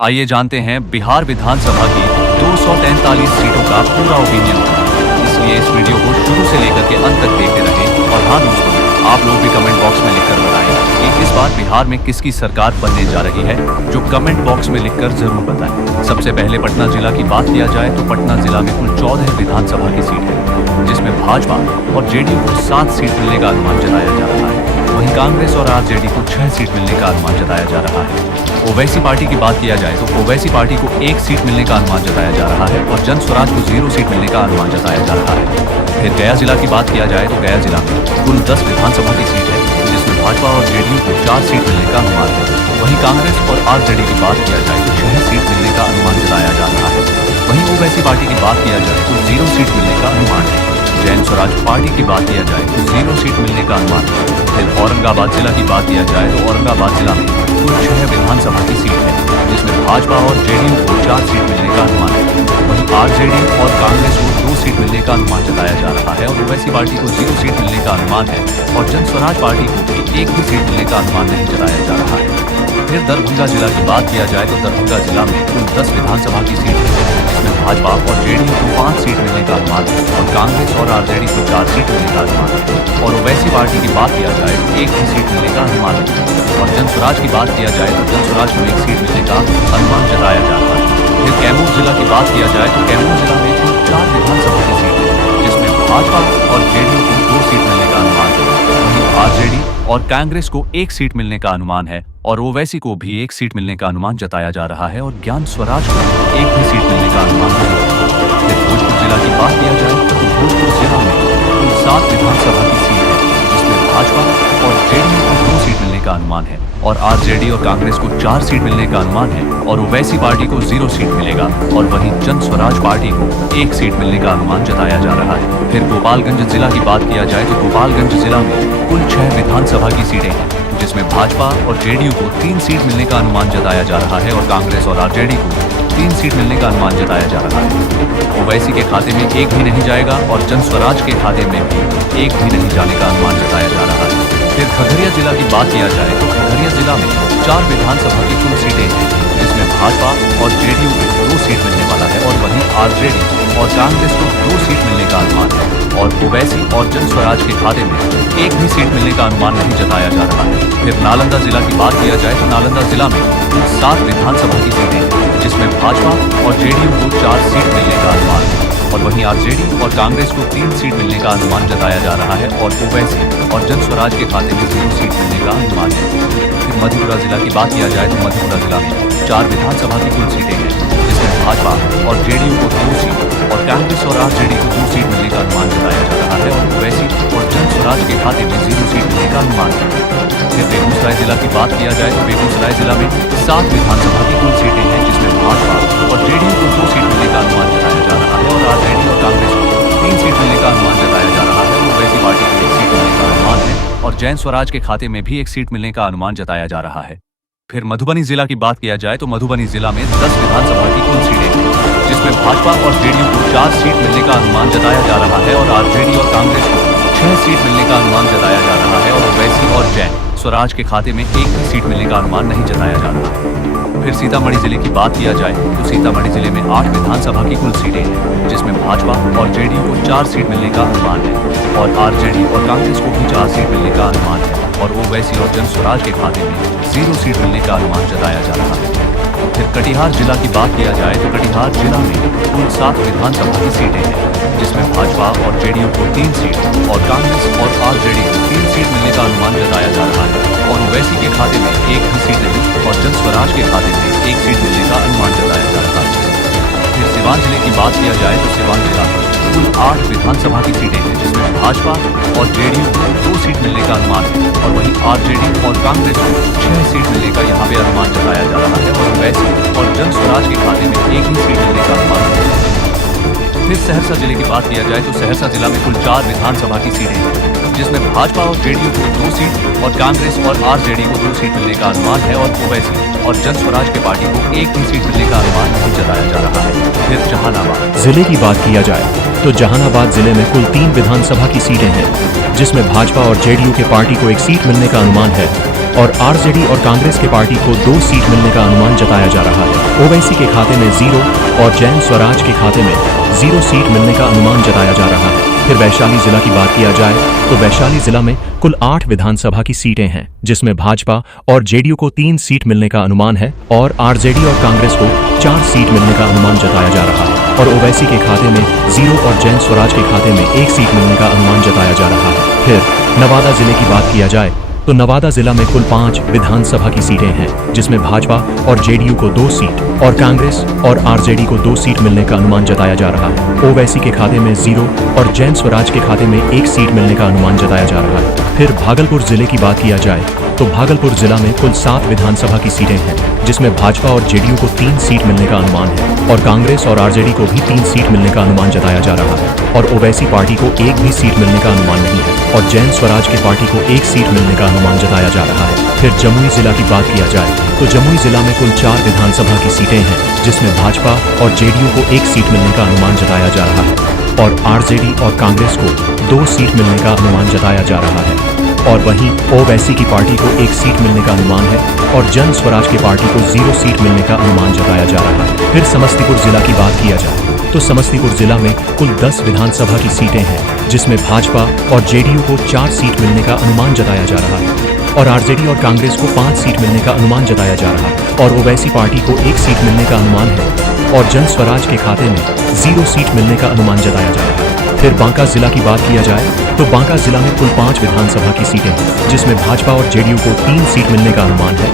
आइए जानते हैं बिहार विधानसभा की 243 सीटों का पूरा ओपिनियन। इसलिए इस वीडियो को शुरू से लेकर के अंत तक देखते रहें। और हाँ दोस्तों, आप लोग भी कमेंट बॉक्स में लिखकर बताएं कि इस बार बिहार में किसकी सरकार बनने जा रही है, जो कमेंट बॉक्स में लिखकर जरूर बताएं। सबसे पहले पटना जिला की बात किया जाए तो पटना जिला में कुल 14 विधानसभा की सीट है, जिसमें भाजपा और जेडीयू को 7 सीट मिलने का अनुमान जताया जा रहा है। वहीं कांग्रेस और आरजेडी को 6 सीट मिलने का अनुमान जताया जा रहा है। ओवैसी पार्टी की बात किया जाए तो ओवैसी पार्टी को 1 सीट मिलने का अनुमान जताया जा रहा है और जन स्वराज को 0 सीट मिलने का अनुमान जताया जा रहा है। फिर गया जिला की बात किया जाए तो गया जिला में कुल 10 विधानसभा की सीट है, जिसमें भाजपा और जेडीयू को 4 सीट मिलने का अनुमान है। वहीं कांग्रेस और आरजेडी की बात किया जाए तो 6 सीट मिलने का अनुमान जताया जा रहा है। वहीं ओवैसी पार्टी की बात किया जाए तो 0 सीट मिलने का अनुमान है। जैन स्वराज पार्टी की बात किया जाए तो 0 सीट मिलने का अनुमान है। फिर औरंगाबाद जिला की बात किया जाए तो औरंगाबाद जिला में कुल 6 विधानसभा की सीट है, जिसमें भाजपा और जेडीयू को 4 सीट मिलने का अनुमान है। वहीं आरजेडी और कांग्रेस को 2 सीट मिलने का अनुमान जताया जा रहा है और ओवैसी पार्टी को 0 सीट मिलने का अनुमान है और जन स्वराज पार्टी को भी 1 भी सीट मिलने का अनुमान नहीं जताया जा रहा है। फिर दरभंगा जिला की बात किया जाए तो दरभंगा जिला में कुल 10 विधानसभा की सीट है, जिसमें भाजपा और जेडीयू को 5 सीट मिलने का अनुमान है और कांग्रेस और आरजेडी को 4 सीट मिलने का अनुमान है। और ओवैसी पार्टी की बात किया जाए तो 1 ही सीट मिलने का अनुमान है। और जन स्वराज की बात किया जाए तो जन स्वराज को 1 सीट मिलने का अनुमान जताया जा रहा है। फिर कैमूर जिला की बात किया जाए तो कैमूर जिला में कुल 4 विधानसभा की सीट है, जिसमें भाजपा और जेडीयू को 2 सीट मिलने का अनुमान है। वहीं आरजेडी और कांग्रेस को 1 सीट मिलने का अनुमान है और ओवैसी को भी 1 सीट मिलने का अनुमान जताया जा रहा है और ज्ञान स्वराज को 1 भी सीट मिलने का अनुमान है। फिर भोजपुर जिला की बात किया जाए तो भोजपुर जिला में कुल 7 विधानसभा की सीट है, जिसमें भाजपा और जेडीयू को 2 सीट मिलने का अनुमान है और आरजेडी और कांग्रेस को 4 सीट मिलने का अनुमान है और ओवैसी पार्टी को 0 सीट मिलेगा और वहीं जन स्वराज पार्टी को 1 सीट मिलने का अनुमान जताया जा रहा है। फिर गोपालगंज जिला की बात किया जाए तो गोपालगंज जिला में कुल 6 विधानसभा की सीटें हैं, जिसमें भाजपा और जेडीयू को 3 सीट मिलने का अनुमान जताया जा रहा है और कांग्रेस और आरजेडी को 3 सीट मिलने का अनुमान जताया जा रहा है। ओवैसी के खाते में 1 भी नहीं जाएगा और जन स्वराज के खाते में भी 1 भी नहीं जाने का अनुमान जताया जा रहा है। फिर खगड़िया जिला की बात किया जाए तो खगड़िया जिला में 4 विधानसभा की कुल सीटें हैं, जिसमें भाजपा और जेडीयू को 2 सीट मिलने वाला है और वहीं आरजेडी और कांग्रेस को 2 सीट मिलने का अनुमान है और ओवैसी और जन स्वराज के खाते में 1 भी सीट मिलने का अनुमान नहीं जताया जा रहा है। फिर नालंदा जिला की बात किया जाए तो नालंदा जिला में कुल 7 विधानसभा की सीटें हैं, जिसमें भाजपा और जेडीयू को 4 सीट मिलने का अनुमान है और वहीं आरजेडी और कांग्रेस को 3 सीट मिलने का अनुमान जताया जा रहा है और ओवैसी और जन स्वराज के खाते में 0 सीट मिलने का अनुमान है। फिर मधेपुरा जिला की बात किया जाए तो मधेपुरा जिला में 4 विधानसभा की कुल सीटें हैं, जिसमें भाजपा और जेडीयू को 2 सीट और कांग्रेस और आरजेडी को 2 सीट मिलने का अनुमान जताया जा रहा है और ओवैसी और जन स्वराज के खाते में 0 सीट मिलने का अनुमान है। फिर बेगूसराय जिला की बात किया जाए तो बेगूसराय जिला में 7 विधानसभा की कुल सीटें हैं, जिसमें भाजपा और जेडीयू को 2 सीट मिलने का अनुमान जताया जा रहा है और आरजेडी और कांग्रेस को 3 सीट मिलने का अनुमान जताया जा रहा है और ओवैसी पार्टी को 1 सीट मिलने का अनुमान है और जैन स्वराज के खाते में भी 1 सीट मिलने का अनुमान जताया जा रहा है। फिर मधुबनी जिला की बात किया जाए तो मधुबनी जिला में 10 विधानसभा की कुल सीटें हैं, जिसमें भाजपा और जेडीयू को 4 सीट मिलने का अनुमान जताया जा रहा है और आरजेडी और कांग्रेस को 6 सीट मिलने का अनुमान जताया जा रहा है और ओवैसी और जैन स्वराज के खाते में 1 भी सीट मिलने का अनुमान नहीं जताया जा रहा है। फिर सीतामढ़ी जिले की बात किया जाए तो सीतामढ़ी जिले में 8 विधानसभा की कुल सीटें हैं, जिसमें भाजपा और जेडीयू को 4 सीट मिलने का अनुमान है और आरजेडी और कांग्रेस को भी 4 सीट मिलने का अनुमान है और ओवैसी और जन स्वराज के खाते में 0 सीट मिलने का अनुमान जताया जा रहा है। फिर कटिहार जिला की बात किया जाए तो कटिहार जिला में कुल 7 विधानसभा की सीटें हैं, जिसमें भाजपा और जेडीयू को 3 सीट और कांग्रेस और आरजेडी को 3 सीट मिलने का अनुमान जताया जा रहा है और ओवैसी के खाते में 1 भी सीट नहीं और जन स्वराज के खाते में 1 सीट मिलने का अनुमान जताया जा रहा है। फिर सिवान जिले की बात किया जाए तो सिवान जिला में कुल 8 विधानसभा की सीटें हैं, जिसमें भाजपा और जेडीयू को 2 सीट मिलने का अनुमान है और वहीं आरजेडी और कांग्रेस को 6 सीट मिलने का यहाँ पे अनुमान जताया जा रहा है और ओवैसी और जन स्वराज के खाते में 1 ही सीट मिलने का अनुमान है। फिर सहरसा जिले की बात किया जाए तो सहरसा जिला में कुल 4 विधानसभा की सीटें हैं, जिसमें भाजपा और जेडीयू को 2 सीट और कांग्रेस और आरजेडी को 2 सीट मिलने का अनुमान है और ओवैसी और जन स्वराज के पार्टी को 1 ही सीट मिलने का अनुमान नहीं जताया जा रहा है। फिर जहानाबाद जिले की बात किया जाए तो जहानाबाद जिले में कुल 3 विधानसभा की सीटें हैं, जिसमें भाजपा और जेडीयू के पार्टी को 1 सीट मिलने का अनुमान है और आरजेडी और कांग्रेस के पार्टी को 2 सीट मिलने का अनुमान जताया जा रहा है। ओवैसी के खाते में 0 और जैन स्वराज के खाते में 0 सीट मिलने का अनुमान जताया जा रहा है। फिर वैशाली जिला की बात किया जाए तो वैशाली जिला में कुल 8 विधानसभा की सीटें हैं, जिसमें भाजपा और जेडीयू को 3 सीट मिलने का अनुमान है और आरजेडी और कांग्रेस को 4 सीट मिलने का अनुमान जताया जा रहा है। और ओवैसी के खाते में 0 और जैन स्वराज के खाते में 1 सीट मिलने का अनुमान जताया जा रहा है। फिर नवादा जिले की बात किया जाए तो नवादा जिला में कुल 5 विधानसभा की सीटें हैं, जिसमें भाजपा और जेडीयू को 2 सीट और कांग्रेस और आरजेडी को 2 सीट मिलने का अनुमान जताया जा रहा है। ओवैसी के खाते में 0 और जैन स्वराज के खाते में 1 सीट मिलने का अनुमान जताया जा रहा है। फिर भागलपुर जिले की बात किया जाए तो भागलपुर जिला में कुल 7 विधानसभा की सीटें हैं, जिसमें भाजपा और जेडीयू को 3 सीट मिलने का अनुमान है और कांग्रेस और आरजेडी को भी 3 सीट मिलने का अनुमान जताया जा रहा है और ओवैसी पार्टी को 1 भी सीट मिलने का अनुमान नहीं है और जैन स्वराज की पार्टी को 1 सीट मिलने का अनुमान जताया जा रहा है। फिर जमुई जिला की बात किया जाए तो जमुई जिला में कुल 4 विधानसभा की सीटें हैं, जिसमें भाजपा और जेडीयू को 1 सीट मिलने का अनुमान जताया जा रहा है और आरजेडी और कांग्रेस को 2 सीट मिलने का अनुमान जताया जा रहा है और वहीं ओवैसी की पार्टी को 1 सीट मिलने का अनुमान है और जन स्वराज की पार्टी को 0 सीट मिलने का अनुमान जताया जा रहा है। फिर समस्तीपुर जिला की बात किया जाए तो समस्तीपुर जिला में कुल 10 विधानसभा की सीटें हैं, जिसमें भाजपा और जेडीयू को 4 सीट मिलने का अनुमान जताया जा रहा है और आरजेडी और कांग्रेस को 5 सीट मिलने का अनुमान जताया जा रहा है और ओवैसी पार्टी को 1 सीट मिलने का अनुमान है और जन स्वराज के खाते में 0 सीट मिलने का अनुमान जताया जा रहा है। फिर बांका जिला की बात किया जाए तो बांका जिला में कुल 5 विधानसभा की सीटें हैं, जिसमें भाजपा और जेडीयू को 3 सीट मिलने का अनुमान है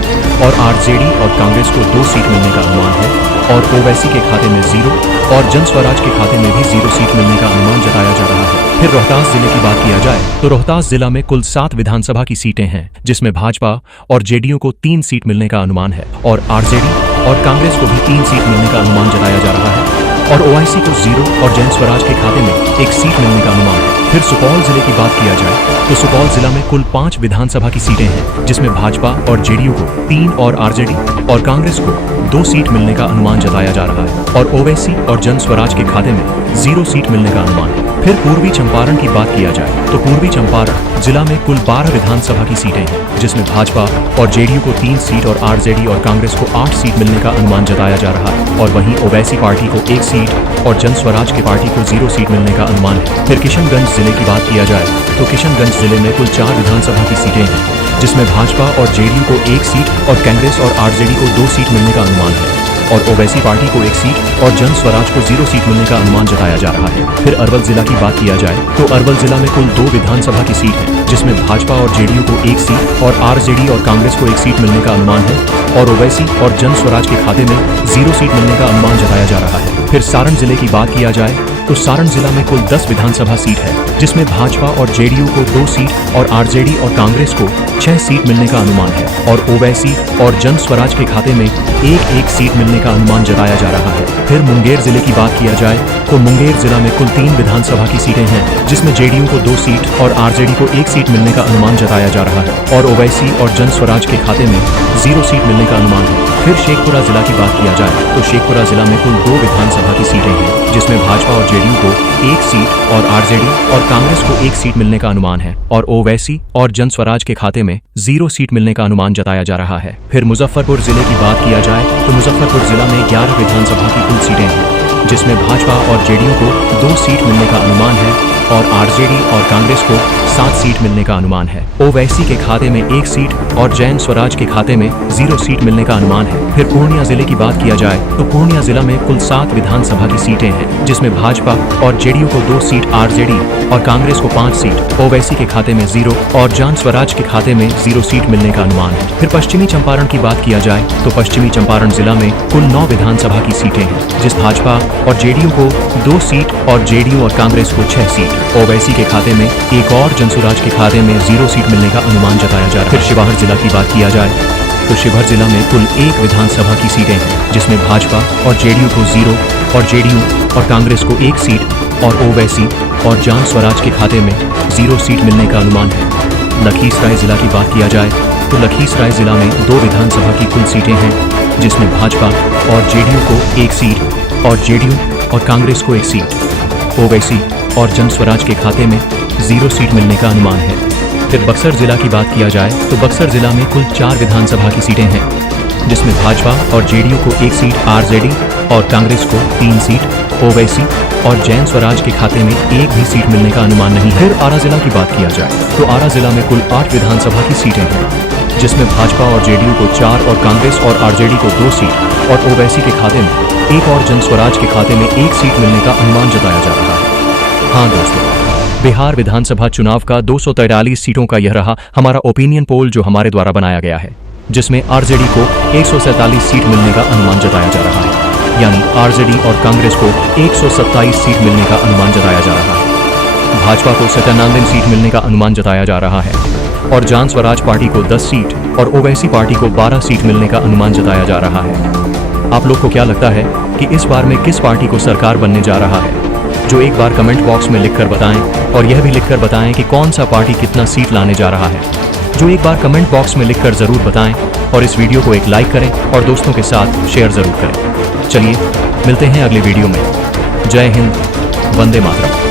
और आरजेडी और कांग्रेस को 2 सीट मिलने का अनुमान है और ओवैसी के खाते में 0 और जन स्वराज के खाते में भी 0 सीट मिलने का अनुमान जताया जा रहा है। फिर रोहतास जिले की बात किया जाए तो रोहतास जिला में कुल 7 विधानसभा की सीटें हैं, जिसमें भाजपा और जेडीयू को 3 सीट मिलने का अनुमान है और आरजेडी और कांग्रेस को भी 3 सीट मिलने का अनुमान जताया जा रहा है और ओवैसी को 0 और जैन स्वराज के खाते में 1 सीट मिलने का अनुमान है। फिर सुपौल जिले की बात किया जाए तो सुपौल जिला में कुल 5 विधानसभा की सीटें हैं, जिसमें भाजपा और जेडीयू को 3 और आरजेडी और कांग्रेस को 2 सीट मिलने का अनुमान जताया जा रहा है और ओवैसी और जन स्वराज के खाते में 0 सीट मिलने का अनुमान है। फिर पूर्वी चंपारण की बात किया जाए तो पूर्वी चंपारण जिला में कुल 12 विधानसभा की सीटें हैं, जिसमें भाजपा और जेडीयू को 3 सीट और आरजेडी और कांग्रेस को 8 सीट मिलने का अनुमान जताया जा रहा है और वहीं ओवैसी पार्टी को 1 सीट और जन स्वराज की पार्टी को 0 सीट मिलने का अनुमान है। फिर किशनगंज जिले की बात किया जाए तो किशनगंज जिले में कुल 4 विधानसभा की सीटें हैं, जिसमें भाजपा और जेडीयू को 1 सीट और कांग्रेस और आरजेडी को 2 सीट मिलने का अनुमान है और ओवैसी पार्टी को 1 सीट और जन स्वराज को 0 सीट मिलने का अनुमान जताया जा रहा है। फिर अरवल जिला की बात किया जाए तो अरवल जिला में कुल 2 विधानसभा की सीट है, जिसमें भाजपा और जेडीयू को 1 सीट और आरजेडी और कांग्रेस को 1 सीट मिलने का अनुमान है और ओवैसी और जन स्वराज के खाते में 0 सीट मिलने का अनुमान जताया जा रहा है। फिर सारण जिले की बात किया जाए तो सारण जिला में कुल 10 विधानसभा सीट है, जिसमें भाजपा और जेडीयू को 2 सीट और आरजेडी और कांग्रेस को 6 सीट मिलने का अनुमान है और ओवैसी और जन स्वराज के खाते में 1-1 सीट मिलने का अनुमान जताया जा रहा है। फिर मुंगेर जिले की बात किया जाए तो मुंगेर जिला में कुल 3 विधानसभा की सीटें हैं, जिसमें जेडीयू को 2 सीट और आरजेडी को 1 सीट मिलने का अनुमान जताया जा रहा है और ओवैसी और जन स्वराज के खाते में 0 सीट मिलने का अनुमान है। फिर शेखपुरा जिला की बात किया जाए तो शेखपुरा जिला में कुल 2 विधानसभा की सीटें हैं, जिसमें भाजपा और जेडीयू को 1 सीट और आरजेडी और कांग्रेस को 1 सीट मिलने का अनुमान है और ओवैसी और जन स्वराज के खाते में 0 सीट मिलने का अनुमान जताया जा रहा है। फिर मुजफ्फरपुर जिले की बात किया जाए तो मुजफ्फरपुर जिला में 11 विधानसभा की कुल सीटें हैं, जिसमें भाजपा और जेडीयू को 2 सीट मिलने का अनुमान है और आरजेडी और कांग्रेस को 7 सीट मिलने का अनुमान है। ओवैसी के खाते में 1 सीट और जैन स्वराज के खाते में 0 सीट मिलने का अनुमान है। फिर पूर्णिया जिले की बात किया जाए तो पूर्णिया जिला में कुल 7 विधानसभा की सीटें हैं, जिसमें भाजपा और जेडीयू को 2 सीट, आरजेडी और कांग्रेस को 5 सीट, ओवैसी के खाते में 0 और जन स्वराज के खाते में 0 सीट मिलने का अनुमान है। फिर पश्चिमी चंपारण की बात किया जाए तो पश्चिमी चंपारण जिला में कुल 9 विधानसभा की सीटें हैं, जिस भाजपा और जेडीयू को 2 सीट और जेडीयू और कांग्रेस को 6 सीट, ओवैसी के खाते में 1 और जन स्वराज के खाते में 0 सीट मिलने का अनुमान जताया जा रहा है। फिर शिवहर जिला की बात किया जाए तो शिवहर जिला में कुल 1 विधानसभा की सीटें हैं, जिसमें भाजपा और जेडीयू को 0 और जेडीयू और कांग्रेस को 1 सीट और ओवैसी और जन स्वराज के खाते में 0 सीट मिलने का अनुमान है। लखीसराय जिला की बात किया जाए तो लखीसराय जिला में 2 विधानसभा की कुल सीटें हैं, जिसमें भाजपा और जेडीयू को 1 सीट और जेडीयू और कांग्रेस को 1 सीट, ओवैसी और जन स्वराज के खाते में 0 सीट मिलने का अनुमान है। फिर बक्सर जिला की बात किया जाए तो बक्सर जिला में कुल 4 विधानसभा की सीटें हैं, जिसमें भाजपा और जेडीयू को 1 सीट, आरजेडी और कांग्रेस को 3 सीट, ओवैसी और जैन स्वराज के खाते में 1 भी सीट मिलने का अनुमान नहीं है। फिर आरा जिला की बात किया जाए तो आरा जिला में कुल 8 विधानसभा की सीटें हैं, जिसमें भाजपा और जेडीयू को 4 और कांग्रेस और आरजेडी को 2 सीट और ओवैसी के खाते में 1 और जन स्वराज के खाते में 1 सीट मिलने का अनुमान जताया जा रहा है। हाँ दोस्तों, बिहार विधानसभा चुनाव का 243 सीटों का यह रहा हमारा ओपिनियन पोल जो हमारे द्वारा बनाया गया है, जिसमें आरजेडी को 147 सीट मिलने का अनुमान जताया जा रहा है, यानी आरजेडी और कांग्रेस को 127 सीट मिलने का अनुमान जताया जा रहा है। भाजपा को 97 सीट मिलने का अनुमान जताया जा रहा है और जन स्वराज पार्टी को 10 सीट और ओवैसी पार्टी को 12 सीट मिलने का अनुमान जताया जा रहा है। आप लोग को क्या लगता है कि इस बार में किस पार्टी को सरकार बनने जा रहा है? जो एक बार कमेंट बॉक्स में लिखकर बताएं और यह भी लिखकर बताएं कि कौन सा पार्टी कितना सीट लाने जा रहा है। जो एक बार कमेंट बॉक्स में लिखकर जरूर बताएं और इस वीडियो को एक लाइक करें और दोस्तों के साथ शेयर जरूर करें। चलिए मिलते हैं अगले वीडियो में। जय हिंद, वंदे मातरम।